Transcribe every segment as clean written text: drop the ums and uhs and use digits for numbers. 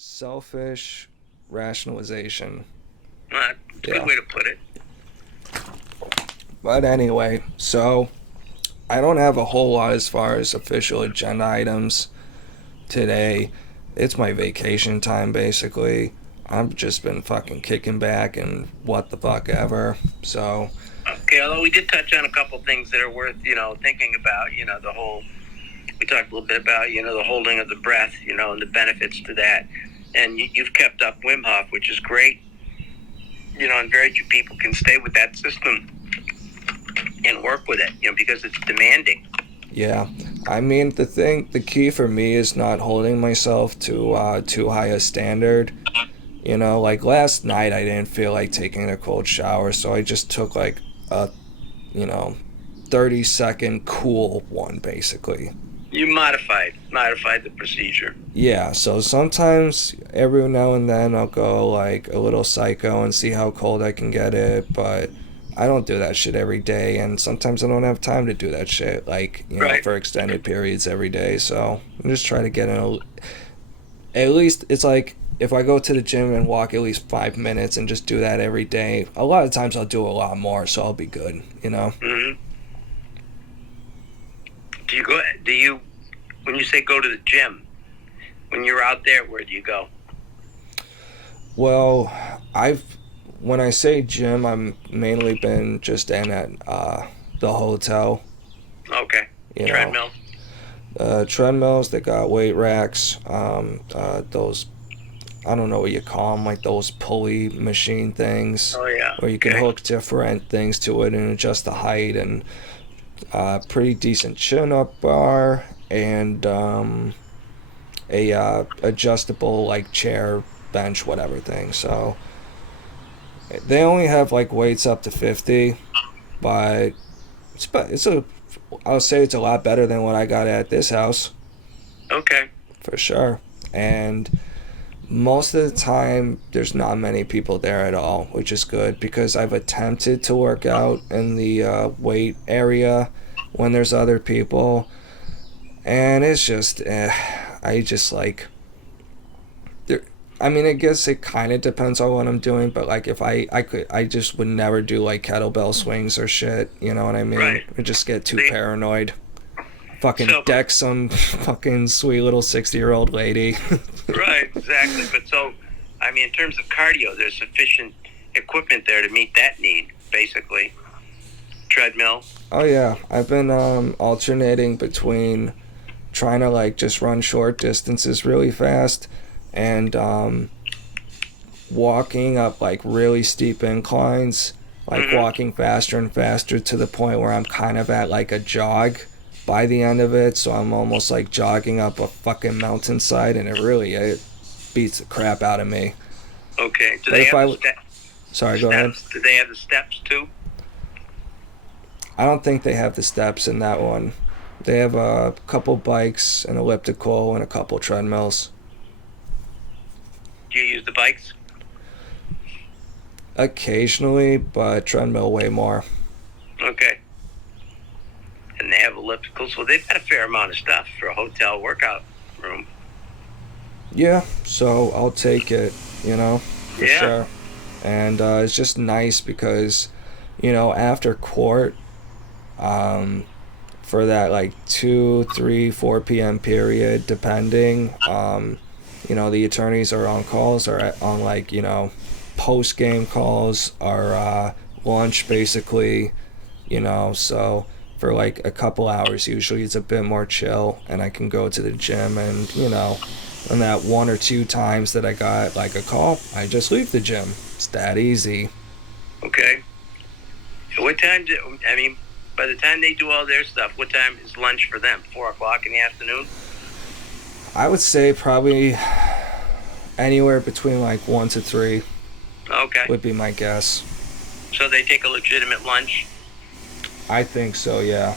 Selfish rationalization. It's a good Yeah. way to put it. But anyway, so I don't have a whole lot as far as official agenda items today. It's my vacation time basically. I've just been fucking kicking back and what the fuck ever. So, Okay, although we did touch on a couple things that are worth, thinking about, we talked a little bit about, the holding of the breath, and the benefits to that. And you've kept up Wim Hof, which is great, and very few people can stay with that system and work with it, because it's demanding. yeah. I mean, the key for me is not holding myself to too high a standard. Like last night I didn't feel like taking a cold shower, so I just took like a, you know, 30-second cool one basically. You modified the procedure. Yeah, so sometimes every now and then I'll go like a little psycho and see how cold I can get it, but I don't do that shit every day, and sometimes I don't have time to do that shit like, Right. for extended periods every day. So I'm just trying to get in at least it's like if I go to the gym and walk at least 5 minutes and just do that every day, a lot of times I'll do a lot more, so I'll be good. Mm-hmm. Do you when you say go to the gym, when you're out there, where do you go? Well, I've when I say gym, I'm mainly been just in at the hotel. Okay. You know, Treadmill. treadmills. They got weight racks. Those I don't know what you call them, like those pulley machine things, Oh yeah. where you can Okay. hook different things to it and adjust the height, and pretty decent chin up bar, and a adjustable like chair, bench, whatever thing. So they only have like weights up to 50, but it's a I'll say it's a lot better than what I got at this house Okay. for sure. And most of the time there's not many people there at all, which is good because I've attempted to work out in the weight area when there's other people, and it's just I just like there. I mean, I guess it kind of depends on what I'm doing, but like if I just would never do like kettlebell swings or shit. You know what I mean? Right. I just get too See, paranoid. Fucking so deck some fucking sweet little 60-year-old lady. right, exactly. But so, I mean, in terms of cardio, there's sufficient equipment there to meet that need. Basically, treadmill. Oh yeah, I've been alternating between trying to like just run short distances really fast and walking up like really steep inclines, like Mm-hmm. walking faster and faster to the point where I'm kind of at like a jog by the end of it. So I'm almost like jogging up a fucking mountainside, and it beats the crap out of me. Okay. Do But they if have I, the sorry, go ahead. steps? Do they have the steps too? I don't think they have the steps in that one. They have a couple bikes, an elliptical, and a couple treadmills. Do you use the bikes? Occasionally, but treadmill way more. Okay. And they have ellipticals. Well, they've got a fair amount of stuff for a hotel workout room. Yeah, so I'll take it, for Yeah. sure. And it's just nice because, after court, um, for that like 2, 3, 4 p.m. period, depending, the attorneys are on calls or on like, post game calls or lunch basically, so for like a couple hours usually it's a bit more chill, and I can go to the gym, and that one or two times that I got like a call, I just leave the gym. It's that easy. Okay. So what time I mean, by the time they do all their stuff, what time is lunch for them? 4 o'clock in the afternoon? I would say probably anywhere between like 1 to 3 Okay. would be my guess. So they take a legitimate lunch? I think so, yeah.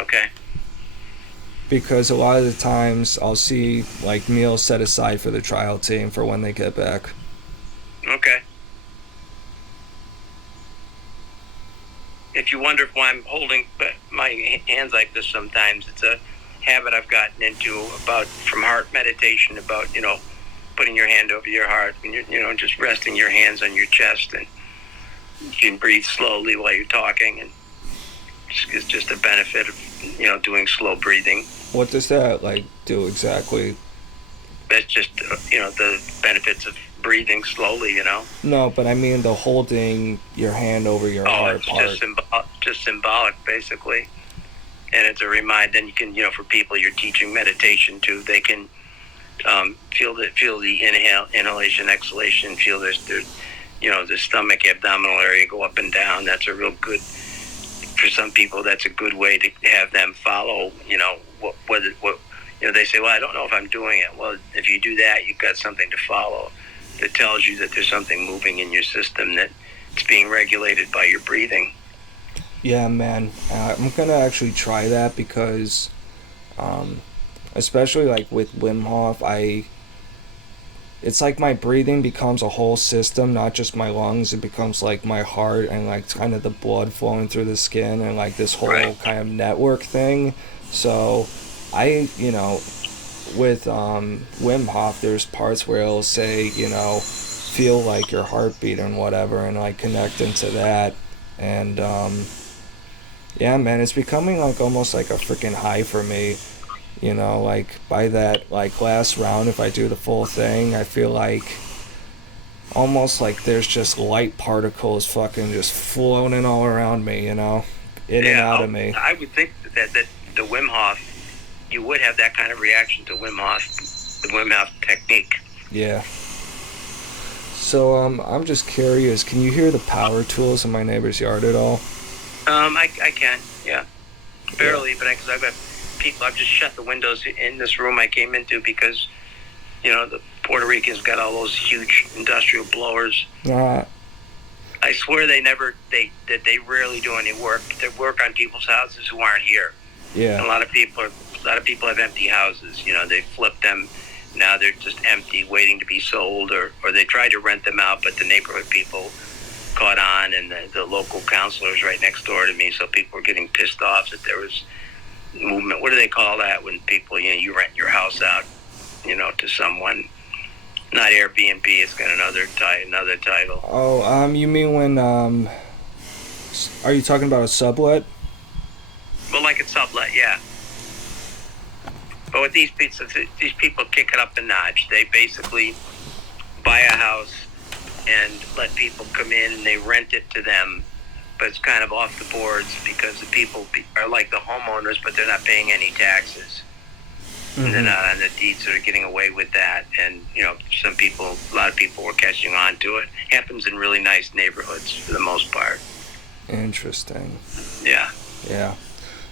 Okay. Because a lot of the times I'll see like meals set aside for the trial team for when they get back. Okay. If you wonder why I'm holding my hands like this sometimes, it's a habit I've gotten into about from heart meditation about, putting your hand over your heart, and just resting your hands on your chest, and you can breathe slowly while you're talking, and it's just a benefit of doing slow breathing. What does that do exactly? That's just the benefits of breathing slowly. No, but I mean the holding your hand over your heart it's part. just symbolic, basically. And it's a reminder. Then you can, for people you're teaching meditation to, they can feel the inhalation, exhalation, feel the stomach, abdominal area go up and down. That's a real good, for some people, that's a good way to have them follow, what they say, well, I don't know if I'm doing it. Well, if you do that, you've got something to follow that tells you that there's something moving in your system, that it's being regulated by your breathing. Yeah, man. I'm going to actually try that because, especially with Wim Hof, it's like my breathing becomes a whole system, not just my lungs. It becomes like my heart and kind of the blood flowing through the skin and this whole kind of network thing. So with Wim Hof, there's parts where it'll say, feel your heartbeat and whatever, and connect into that. And yeah, man, it's becoming almost like a freaking high for me. By that last round, if I do the full thing, I feel almost there's just light particles fucking just floating all around me, in and out of me. I would think that the Wim Hof, you would have that kind of reaction to Wim Hof, the Wim Hof technique. Yeah. So I'm just curious, can you hear the power tools in my neighbor's yard at all? I can, yeah. Barely, yeah. But because I've got people, I've just shut the windows in this room I came into because, the Puerto Ricans got all those huge industrial blowers. I swear they rarely do any work. They work on people's houses who aren't here. Yeah. And a lot of people have empty houses. They flip them. Now they're just empty, waiting to be sold, or they tried to rent them out, but the neighborhood people caught on, and the local counselors right next door to me, so people were getting pissed off that there was movement. What do they call that when people, you rent your house out, to someone? Not Airbnb, it's got another title. Oh, you mean when, are you talking about a sublet? Well, like a sublet, yeah. But with these people kick it up a notch. They basically buy a house and let people come in and they rent it to them, but it's kind of off the boards because the people are like the homeowners, but they're not paying any taxes. Mm-hmm. And they're not on the deeds, so they're getting away with that. And, a lot of people were catching on to it. Happens in really nice neighborhoods for the most part. Interesting. Yeah. Yeah.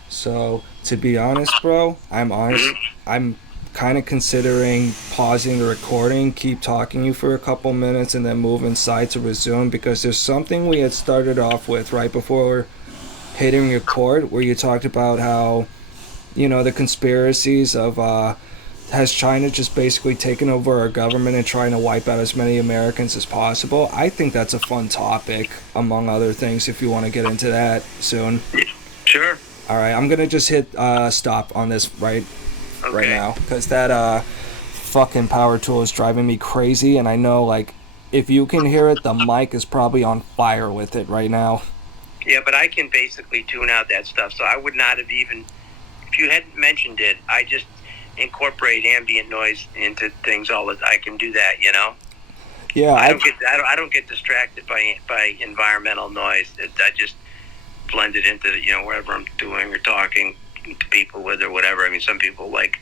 So, to be honest, bro, I'm honest. Mm-hmm. I'm kind of considering pausing the recording, keep talking to you for a couple minutes, and then move inside to resume, because there's something we had started off with right before hitting record where you talked about how, the conspiracies of has China just basically taken over our government and trying to wipe out as many Americans as possible. I think that's a fun topic, among other things, if you want to get into that soon. Sure. All right, I'm going to just hit stop on this right now, because that fucking power tool is driving me crazy, and I know, if you can hear it, the mic is probably on fire with it right now. Yeah, but I can basically tune out that stuff, so I would not have even, if you hadn't mentioned it, I just incorporate ambient noise into things I can do that, Yeah, I don't get distracted by environmental noise. I just blend it into wherever I'm doing or talking to people with or whatever. I mean, some people, like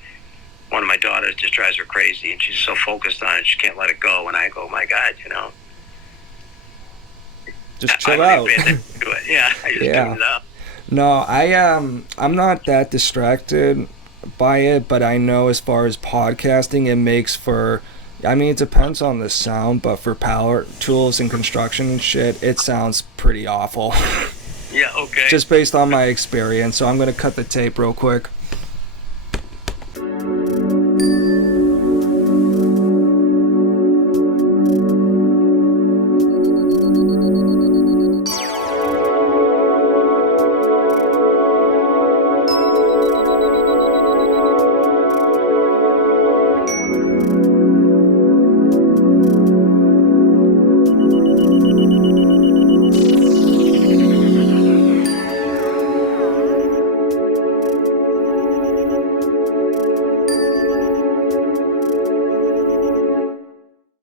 one of my daughters, just drives her crazy, and she's so focused on it she can't let it go. And I go, my God, just chill out. Yeah, I just tune it out. No, I'm not that distracted by it, but I know as far as podcasting, it makes for, I mean, it depends on the sound, but for power tools and construction and shit, it sounds pretty awful. Yeah, okay. Just based on my experience, so I'm going to cut the tape real quick.